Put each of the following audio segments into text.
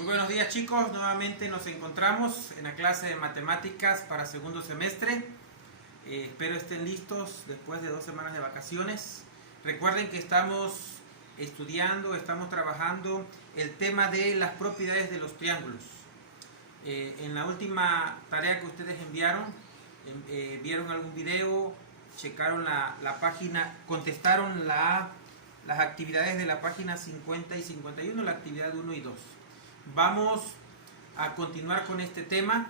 Muy buenos días, chicos, nuevamente nos encontramos en la clase de matemáticas para segundo semestre. Espero estén listos después de 2 semanas de vacaciones. Recuerden que estamos estudiando, estamos trabajando el tema de las propiedades de los triángulos. En la última tarea que ustedes enviaron, vieron algún video, checaron la página, contestaron las actividades de la página 50 y 51, la actividad 1 y 2. Vamos a continuar con este tema.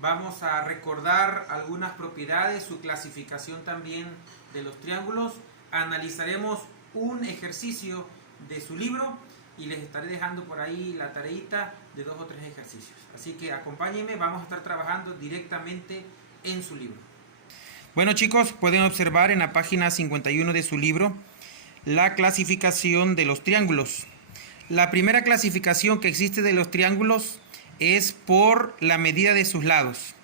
Vamos a recordar algunas propiedades, su clasificación también de los triángulos. Analizaremos un ejercicio de su libro y les estaré dejando por ahí la tareita de 2 o 3 ejercicios. Así que acompáñenme, vamos a estar trabajando directamente en su libro. Bueno, chicos, pueden observar en la página 51 de su libro la clasificación de los triángulos. La primera clasificación que existe de los triángulos es por la medida de sus lados.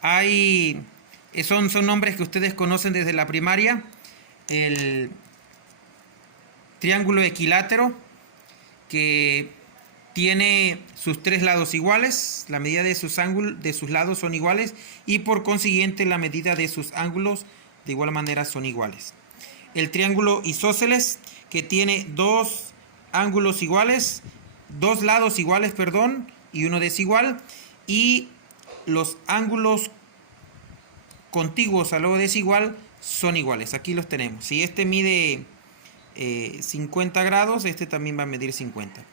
Son nombres que ustedes conocen desde la primaria. El triángulo equilátero, que tiene sus 3 lados iguales, la medida de sus lados son iguales y por consiguiente la medida de sus ángulos de igual manera son iguales. El triángulo isósceles, que tiene 2 ángulos iguales, 2 lados iguales, y uno desigual, y los ángulos contiguos al lado desigual son iguales. Aquí los tenemos. Si este mide 50 grados, este también va a medir 50.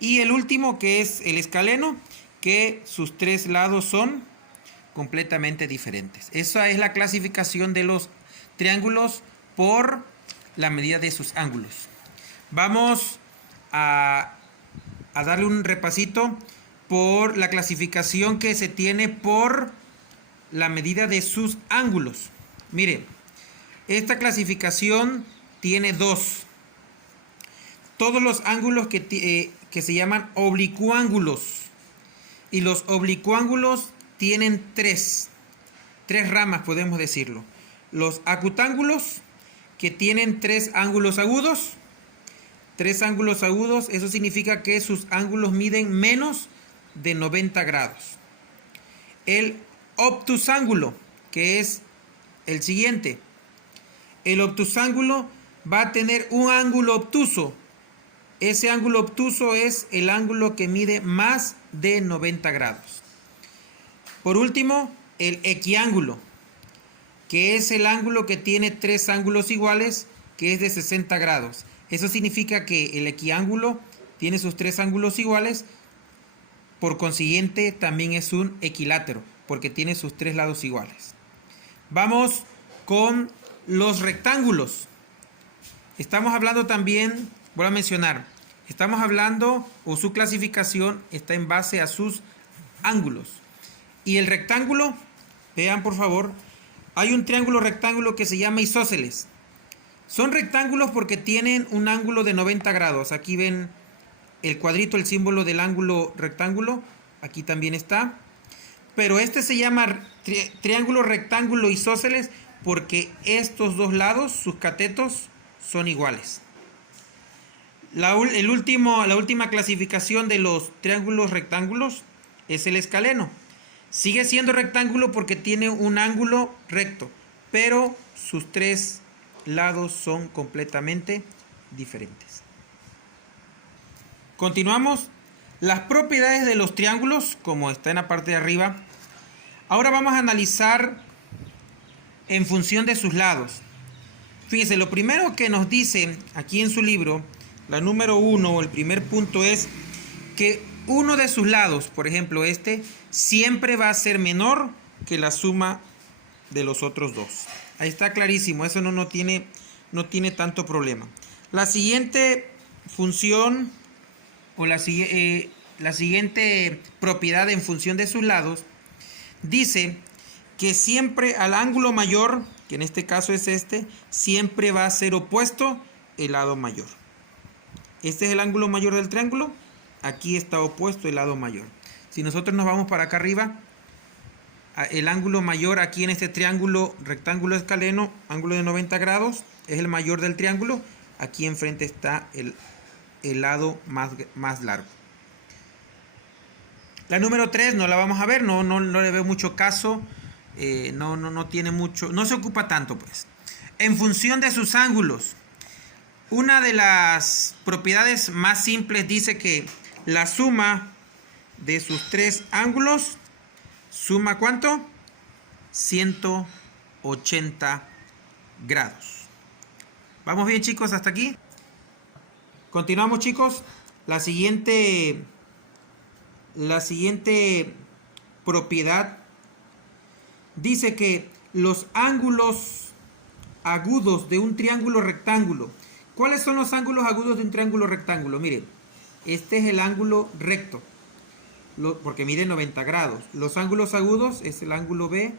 Y el último, que es el escaleno, que sus 3 lados son completamente diferentes. Esa es la clasificación de los triángulos por la medida de sus ángulos. Vamos a darle un repasito por la clasificación que se tiene por la medida de sus ángulos. Mire, esta clasificación tiene 2. Todos los ángulos que se llaman oblicuángulos. Y los oblicuángulos tienen 3 ramas, podemos decirlo. Los acutángulos, que tienen 3 ángulos agudos. 3 ángulos agudos, eso significa que sus ángulos miden menos de 90 grados. El obtusángulo, que es el siguiente. El obtusángulo va a tener un ángulo obtuso. Ese ángulo obtuso es el ángulo que mide más de 90 grados. Por último, el equiángulo, que es el ángulo que tiene 3 ángulos iguales, que es de 60 grados. Eso significa que el equiángulo tiene sus 3 ángulos iguales, por consiguiente también es un equilátero, porque tiene sus 3 lados iguales. Vamos con los rectángulos. Estamos hablando también, voy a mencionar, estamos hablando, o su clasificación está en base a sus ángulos. Y el rectángulo, vean por favor, hay un triángulo rectángulo que se llama isósceles. Son rectángulos porque tienen un ángulo de 90 grados. Aquí ven el cuadrito, el símbolo del ángulo rectángulo. Aquí también está. Pero este se llama triángulo rectángulo isósceles porque estos 2 lados, sus catetos, son iguales. La última clasificación de los triángulos rectángulos es el escaleno. Sigue siendo rectángulo porque tiene un ángulo recto, pero sus 3 lados son completamente diferentes. Continuamos. Las propiedades de los triángulos, como está en la parte de arriba. Ahora vamos a analizar en función de sus lados. Fíjense, lo primero que nos dice aquí en su libro, la número 1 o el primer punto es que uno de sus lados, por ejemplo este, siempre va a ser menor que la suma de los otros 2. Ahí está clarísimo, eso no tiene tanto problema. La siguiente función o la siguiente propiedad en función de sus lados dice que siempre al ángulo mayor, que en este caso es este, siempre va a ser opuesto el lado mayor. Este es el ángulo mayor del triángulo, aquí está opuesto el lado mayor. Si nosotros nos vamos para acá arriba, el ángulo mayor aquí en este triángulo rectángulo escaleno, ángulo de 90 grados, es el mayor del triángulo. Aquí enfrente está el lado más largo. La número 3 no la vamos a ver, no le veo mucho caso, no tiene mucho, no se ocupa tanto pues. En función de sus ángulos, una de las propiedades más simples dice que la suma de sus tres ángulos suma ¿cuánto? 180 grados. ¿Vamos bien, chicos, hasta aquí? Continuamos, chicos. La siguiente propiedad dice que los ángulos agudos de un triángulo rectángulo. ¿Cuáles son los ángulos agudos de un triángulo rectángulo? Miren, este es el ángulo recto, porque mide 90 grados. Los ángulos agudos es el ángulo B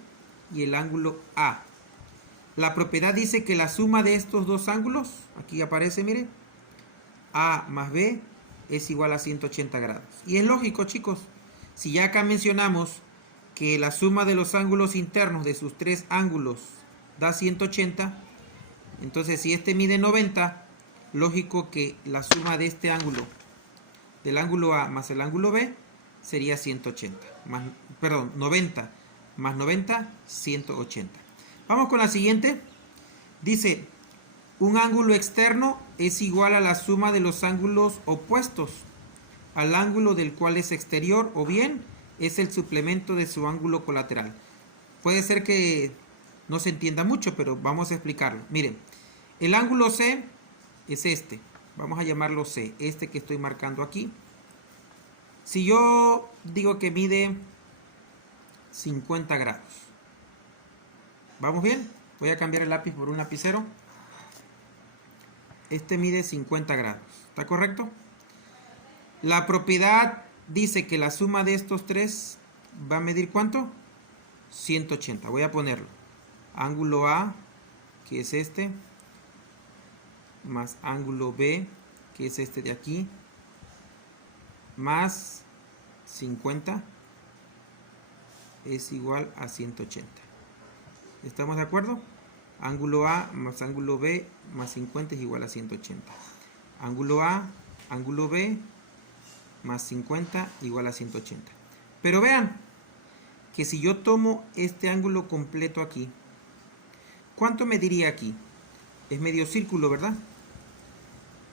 y el ángulo A. La propiedad dice que la suma de estos dos ángulos, aquí aparece, miren, A más B es igual a 180 grados. Y es lógico, chicos, si ya acá mencionamos que la suma de los ángulos internos de sus tres ángulos da 180, entonces si este mide 90, lógico que la suma de este ángulo, del ángulo A más el ángulo B, sería 180, perdón, 90 más 90, 180. Vamos con la siguiente. Dice, un ángulo externo es igual a la suma de los ángulos opuestos al ángulo del cual es exterior, o bien es el suplemento de su ángulo colateral. Puede ser que no se entienda mucho, pero vamos a explicarlo. Miren, el ángulo C es este. Vamos a llamarlo C, este que estoy marcando aquí. Si yo digo que mide 50 grados. ¿Vamos bien? Voy a cambiar el lápiz por un lapicero. Este mide 50 grados. ¿Está correcto? La propiedad dice que la suma de estos tres va a medir ¿cuánto? 180. Voy a ponerlo. Ángulo A, que es este, más ángulo B, que es este de aquí, más 50 es igual a 180. ¿Estamos de acuerdo? Ángulo A más ángulo B más 50 es igual a 180. Ángulo A, ángulo B más 50 igual a 180. Pero vean que si yo tomo este ángulo completo aquí, ¿cuánto mediría aquí? Es medio círculo, ¿verdad?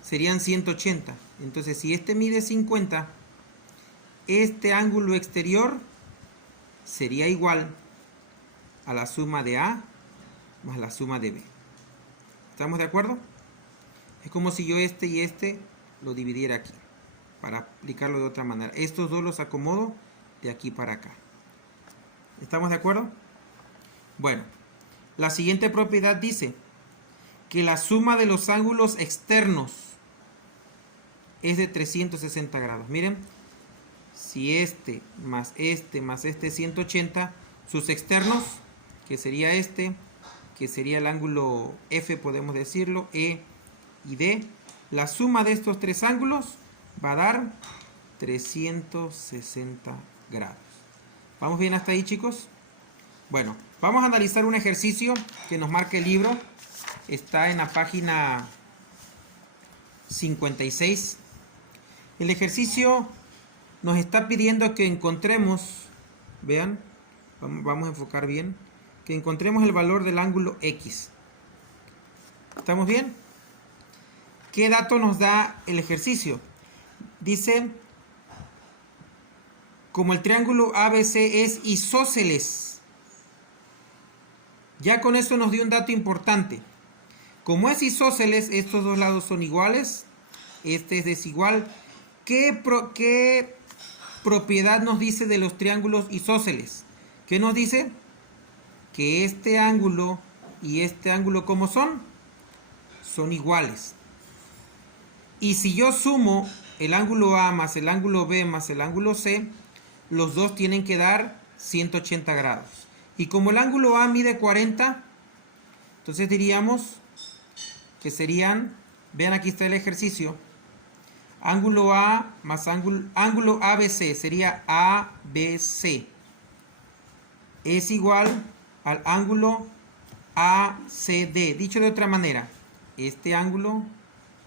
Serían 180. Entonces, si este mide 50, este ángulo exterior sería igual a la suma de A más la suma de B. ¿Estamos de acuerdo? Es como si yo este y este lo dividiera aquí, para aplicarlo de otra manera. Estos dos los acomodo de aquí para acá. ¿Estamos de acuerdo? Bueno, la siguiente propiedad dice que la suma de los ángulos externos es de 360 grados. Miren, si este más este es 180, sus externos, que sería este, que sería el ángulo F, podemos decirlo, E y D, la suma de estos tres ángulos va a dar 360 grados. ¿Vamos bien hasta ahí, chicos? Bueno, vamos a analizar un ejercicio que nos marca el libro. Está en la página 56. El ejercicio nos está pidiendo que encontremos, vean, vamos a enfocar bien, que encontremos el valor del ángulo X. ¿Estamos bien? ¿Qué dato nos da el ejercicio? Dice, como el triángulo ABC es isósceles. Ya con eso nos dio un dato importante. Como es isósceles, estos dos lados son iguales, este es desigual. ¿Qué propiedad nos dice de los triángulos isósceles? ¿Qué nos dice? Que este ángulo y este ángulo, ¿cómo son? Son iguales. Y si yo sumo el ángulo A más el ángulo B más el ángulo C, los dos tienen que dar 180 grados. Y como el ángulo A mide 40, entonces diríamos que serían, vean aquí está el ejercicio, ángulo A más ángulo ABC sería ABC. Es igual al ángulo ACD. Dicho de otra manera, este ángulo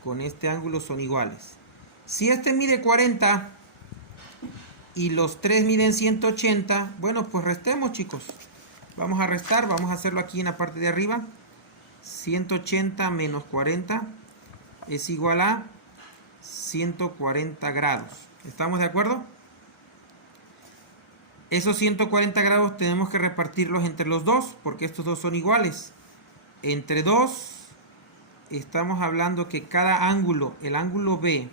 con este ángulo son iguales. Si este mide 40 y los 3 miden 180, bueno, pues restemos, chicos. Vamos a restar, vamos a hacerlo aquí en la parte de arriba. 180 menos 40 es igual a 140 grados. ¿Estamos de acuerdo? Esos 140 grados tenemos que repartirlos entre los dos, porque estos dos son iguales. Entre 2, estamos hablando que cada ángulo, el ángulo B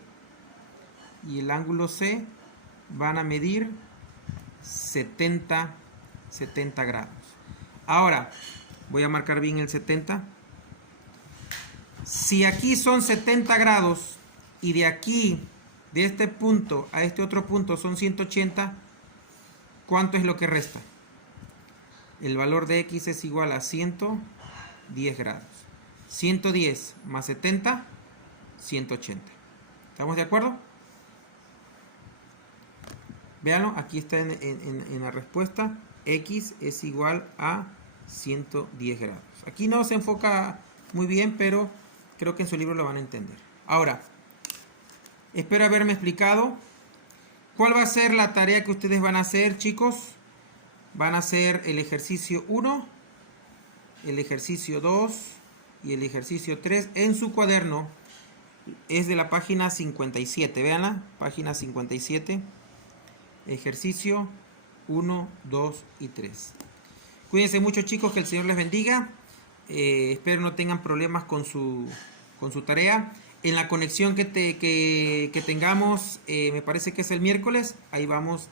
y el ángulo C, van a medir 70 grados. Ahora, voy a marcar bien el 70. Si aquí son 70 grados y de aquí, de este punto a este otro punto son 180, ¿cuánto es lo que resta? El valor de X es igual a 110 grados. 110 más 70, 180. ¿Estamos de acuerdo? Véanlo, aquí está en la respuesta. X es igual a 110 grados. Aquí no se enfoca muy bien, pero creo que en su libro lo van a entender. Ahora, espero haberme explicado. ¿Cuál va a ser la tarea que ustedes van a hacer, chicos? Van a hacer el ejercicio 1, el ejercicio 2 y el ejercicio 3 en su cuaderno. Es de la página 57, véanla, página 57. Ejercicio 1, 2 y 3. Cuídense mucho, chicos, que el Señor les bendiga. Espero no tengan problemas con su tarea. En la conexión que tengamos, me parece que es el miércoles, ahí vamos,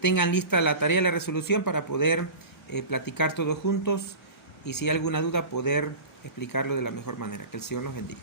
tengan lista la tarea y la resolución para poder platicar todos juntos y si hay alguna duda poder explicarlo de la mejor manera. Que el Señor nos bendiga.